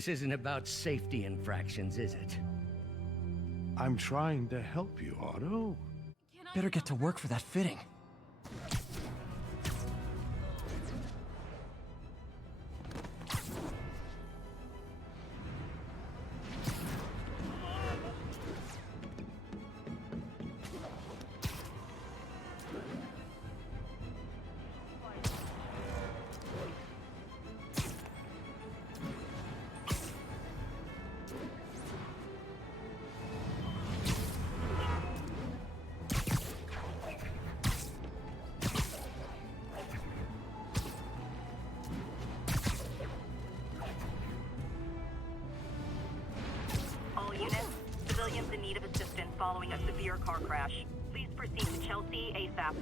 This isn't about safety infractions, is it? I'm trying to help you, Otto. Better get to work for that fitting. Civilians in need of assistance following a severe car crash. Please proceed to Chelsea ASAP.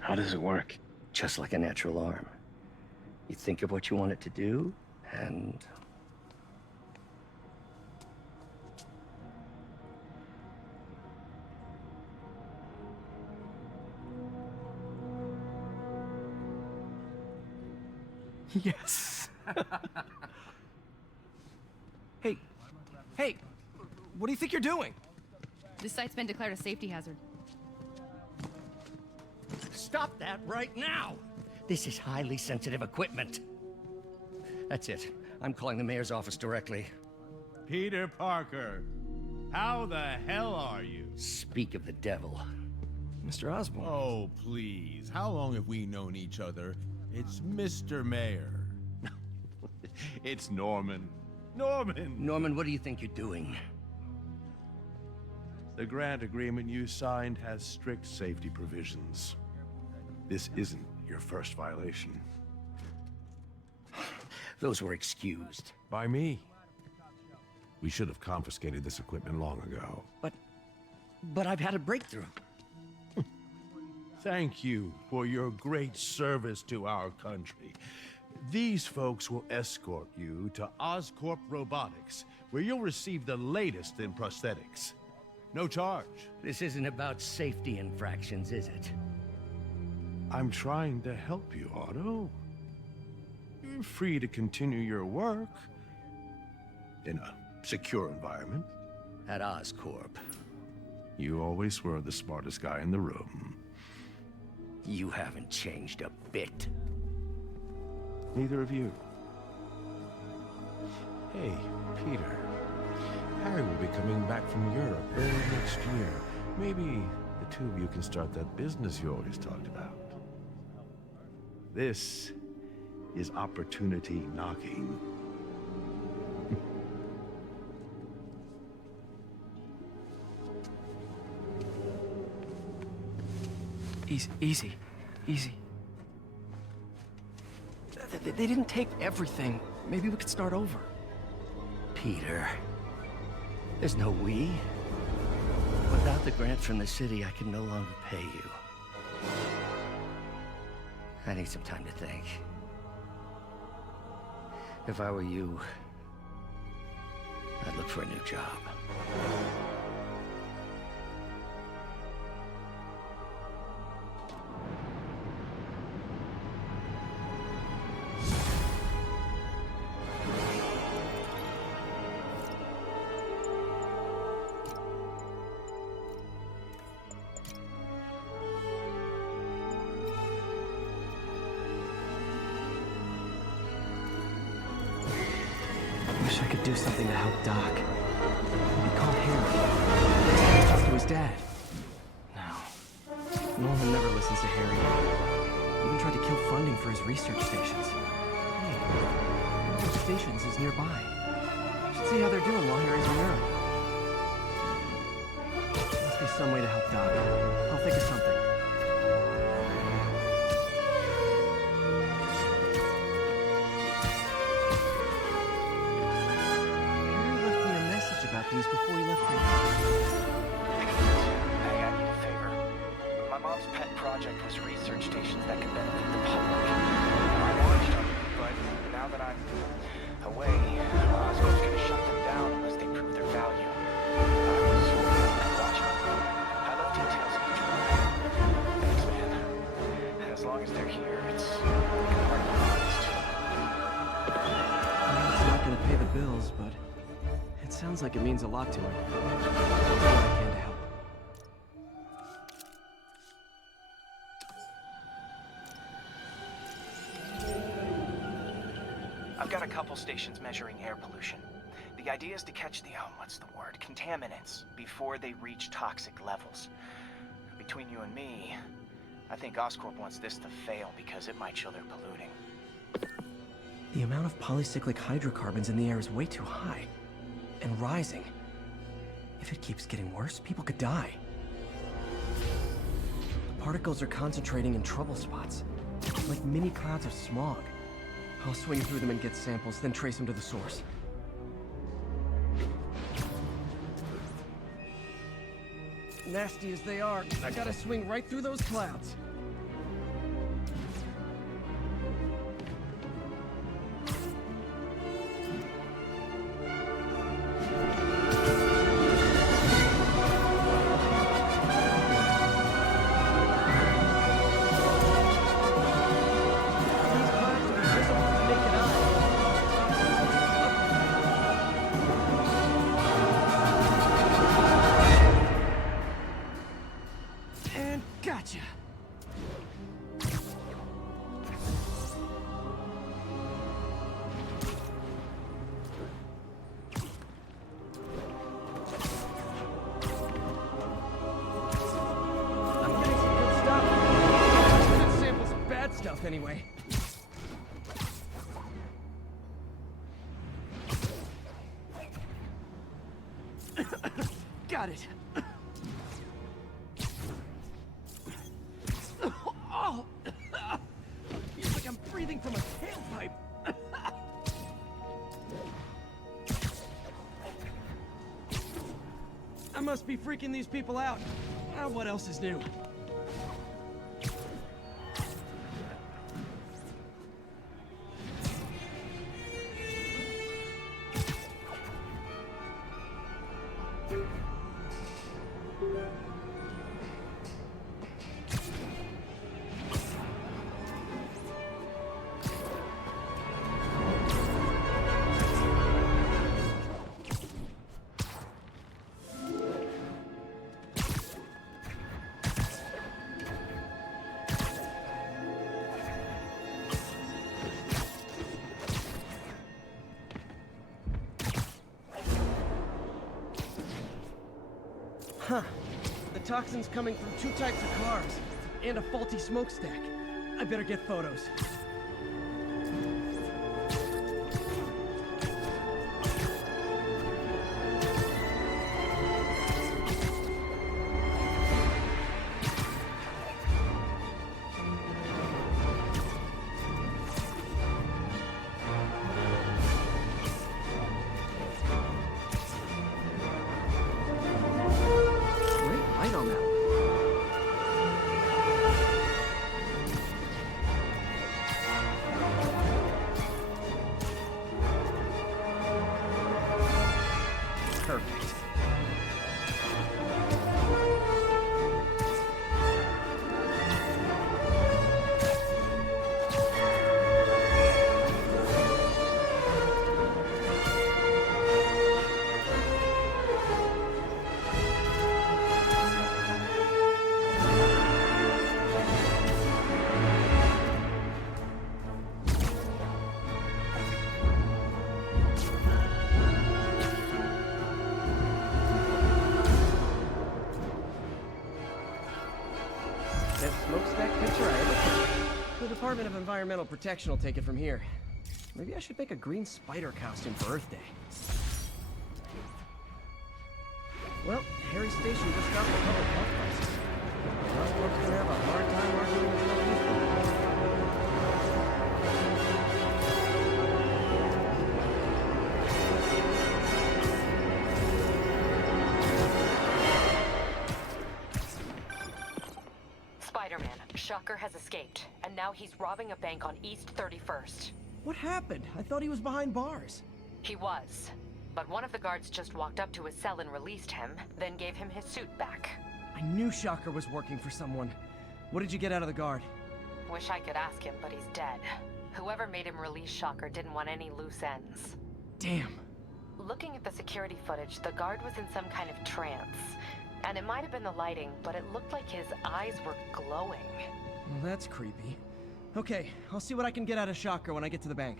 How does it work? Just like a natural arm. You think of what you want it to do, and... Yes. Hey, what do you think you're doing? This site's been declared a safety hazard. Stop that right now! This is highly sensitive equipment. That's it. I'm calling the mayor's office directly. Peter Parker, how the hell are you? Speak of the devil. Mr. Osborn. Oh, please. How long have we known each other? It's Mr. Mayor. It's Norman. Norman, what do you think you're doing? The grant agreement you signed has strict safety provisions. This isn't your first violation. Those were excused. By me. We should have confiscated this equipment long ago. But I've had a breakthrough. Thank you for your great service to our country. These folks will escort you to Oscorp Robotics, where you'll receive the latest in prosthetics. No charge. This isn't about safety infractions, is it? I'm trying to help you, Otto. You're free to continue your work in a secure environment. At Oscorp. You always were the smartest guy in the room. You haven't changed a bit. Neither of you. Hey, Peter. Harry will be coming back from Europe early next year. Maybe the two of you can start that business you always talked about. This is opportunity knocking. Easy. They didn't take everything. Maybe we could start over. Peter, there's no we. Without the grant from the city, I can no longer pay you. I need some time to think. If I were you, I'd look for a new job. Wish I could do something to help Doc. Maybe call Harry. Talk to his dad. No. Norman never listens to Harry. Even tried to kill funding for his research stations. Hey, research stations is nearby. Should see how they're doing while Harry's in Europe. Must be some way to help Doc. I'll think of something. mom's pet project was research stations that could benefit the public. I watched them, but now that I'm away, Oscorp's gonna shut them down unless they prove their value. I was hoping you could watch them. I love details of each one. Thanks, man. And as long as they're here, it's like a part of the hobbies, too. It's not gonna pay the bills, but it sounds like it means a lot to him. I'll do what I can to help. I've got a couple stations measuring air pollution. The idea is to catch the, what's the word, contaminants before they reach toxic levels. Between you and me, I think Oscorp wants this to fail because it might show they're polluting. The amount of polycyclic hydrocarbons in the air is way too high. And rising. If it keeps getting worse, people could die. The particles are concentrating in trouble spots, like mini clouds of smog. I'll swing through them and get samples, then trace them to the source. Nasty as they are, I gotta swing right through those clouds. Gotcha! I'm getting some good stuff. Good samples of bad stuff, anyway. Got it. Oh! Feels like I'm breathing from a tailpipe. I must be freaking these people out. What else is new? Huh. The toxin's coming from 2 types of cars, and a faulty smokestack. I better get photos. Perfect. Smokestack picture I ever took. The Department of Environmental Protection will take it from here. Maybe I should make a green spider costume for Earth Day. Well, Harry's station just got the public health crisis. Oscorp's gonna have a hard time arguing with the people. Spider-Man. Shocker has escaped, and now he's robbing a bank on East 31st. What happened? I thought he was behind bars. He was. But one of the guards just walked up to his cell and released him, then gave him his suit back. I knew Shocker was working for someone. What did you get out of the guard? Wish I could ask him, but he's dead. Whoever made him release Shocker didn't want any loose ends. Damn. Looking at the security footage, the guard was in some kind of trance. And it might have been the lighting, but it looked like his eyes were glowing. Well, that's creepy. Okay, I'll see what I can get out of Shocker when I get to the bank.